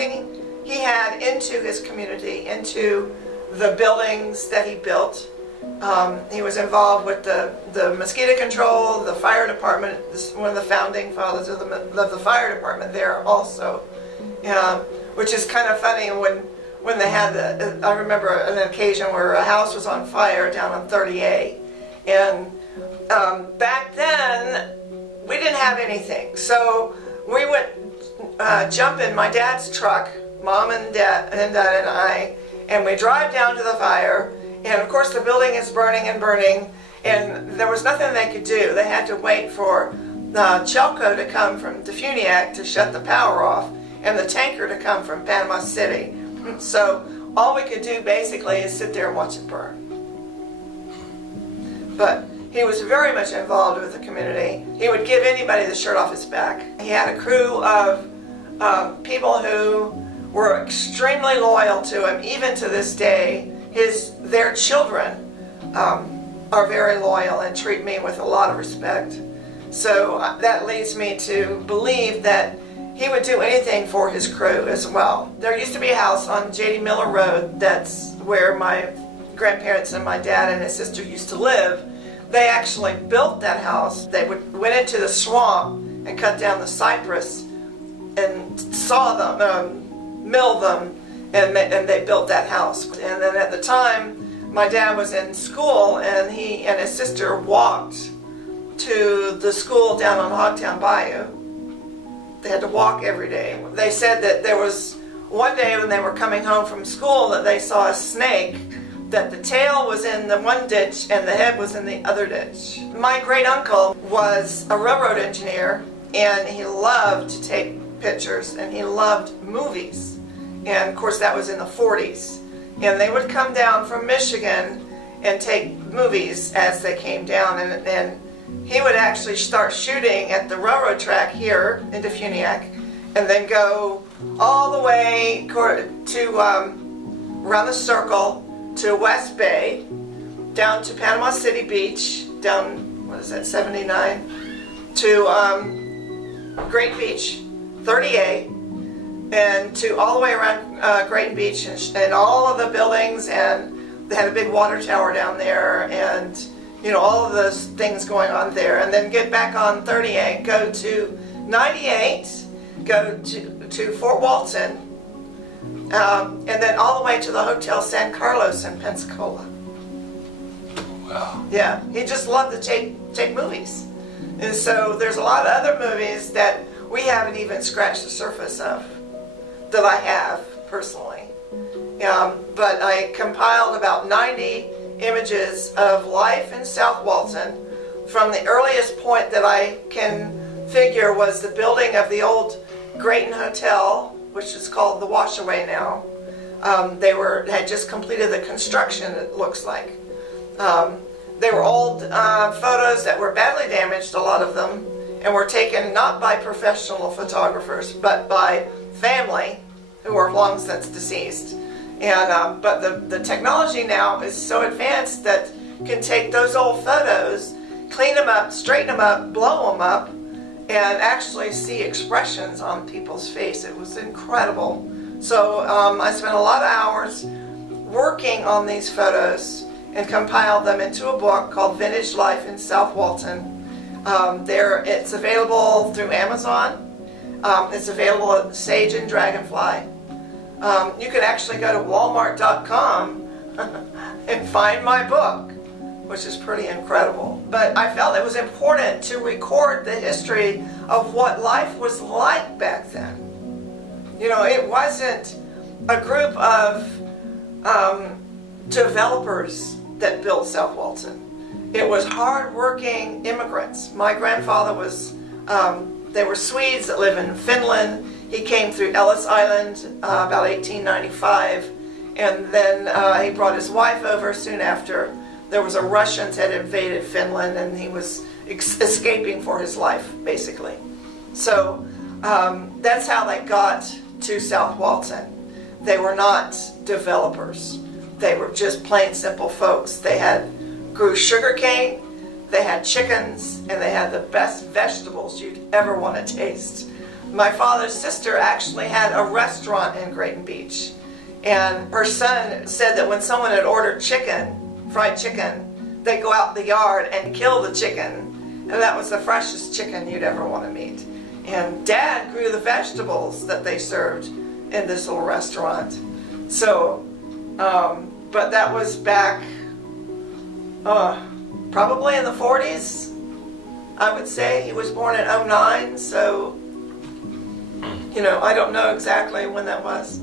everything he had into his community, into the buildings that he built. He was involved with the mosquito control, the fire department, one of the founding fathers of the fire department there also, which is kind of funny when they had I remember an occasion where a house was on fire down on 30A, and back then we didn't have anything, so we went jump in my dad's truck, Mom and Dad and I, and we drive down to the fire. And of course the building is burning and burning, and there was nothing they could do. They had to wait for Chelco to come from Defuniak to shut the power off, and the tanker to come from Panama City. So all we could do basically is sit there and watch it burn. But he was very much involved with the community. He would give anybody the shirt off his back. He had a crew of people who were extremely loyal to him, even to this day. Their children are very loyal and treat me with a lot of respect. So that leads me to believe that he would do anything for his crew as well. There used to be a house on J.D. Miller Road. That's where my grandparents and my dad and his sister used to live. They actually built that house. They went into the swamp and cut down the cypress and saw them, mill them, and they built that house. And then at the time, my dad was in school, and he and his sister walked to the school down on Hogtown Bayou. They had to walk every day. They said that there was one day when they were coming home from school that they saw a snake, that the tail was in the one ditch and the head was in the other ditch. My great uncle was a railroad engineer, and he loved to take pictures, and he loved movies. And of course that was in the 40s. And they would come down from Michigan and take movies as they came down, and he would actually start shooting at the railroad track here in Defuniak, and then go all the way to around the circle to West Bay, down to Panama City Beach, down, what is that, 79, to Great Beach, 30A, and to all the way around Great Beach, and all of the buildings, and they had a big water tower down there, and you know, all of those things going on there, and then get back on 30A, go to 98, go to Fort Walton, and then all the way to the Hotel San Carlos in Pensacola. Wow. Yeah, he just loved to take movies. And so there's a lot of other movies that we haven't even scratched the surface of, that I have personally. But I compiled about 90 images of life in South Walton from the earliest point that I can figure was the building of the old Grayton Hotel, which is called the Washaway now. They had just completed the construction, it looks like. They were old photos that were badly damaged, a lot of them, and were taken not by professional photographers, but by family who are long since deceased. And but the technology now is so advanced that can take those old photos, clean them up, straighten them up, blow them up, and actually see expressions on people's face. It was incredible. So I spent a lot of hours working on these photos and compiled them into a book called Vintage Life in South Walton. It's available through Amazon. It's available at Sage and Dragonfly. You can actually go to Walmart.com and find my book, which is pretty incredible. But I felt it was important to record the history of what life was like back then. You know, it wasn't a group of developers that built South Walton. It was hard-working immigrants. My grandfather was, they were Swedes that live in Finland. He came through Ellis Island about 1895, and then he brought his wife over soon after. There was a Russians had invaded Finland, and he was escaping for his life, basically. So that's how they got to South Walton. They were not developers. They were just plain simple folks. They grew sugarcane, they had chickens, and they had the best vegetables you'd ever want to taste. My father's sister actually had a restaurant in Grayton Beach, and her son said that when someone had ordered chicken, fried chicken, they'd go out in the yard and kill the chicken, and that was the freshest chicken you'd ever want to meet. And Dad grew the vegetables that they served in this little restaurant. So, but that was back probably in the 40s, I would say. He was born in '09, so, you know, I don't know exactly when that was.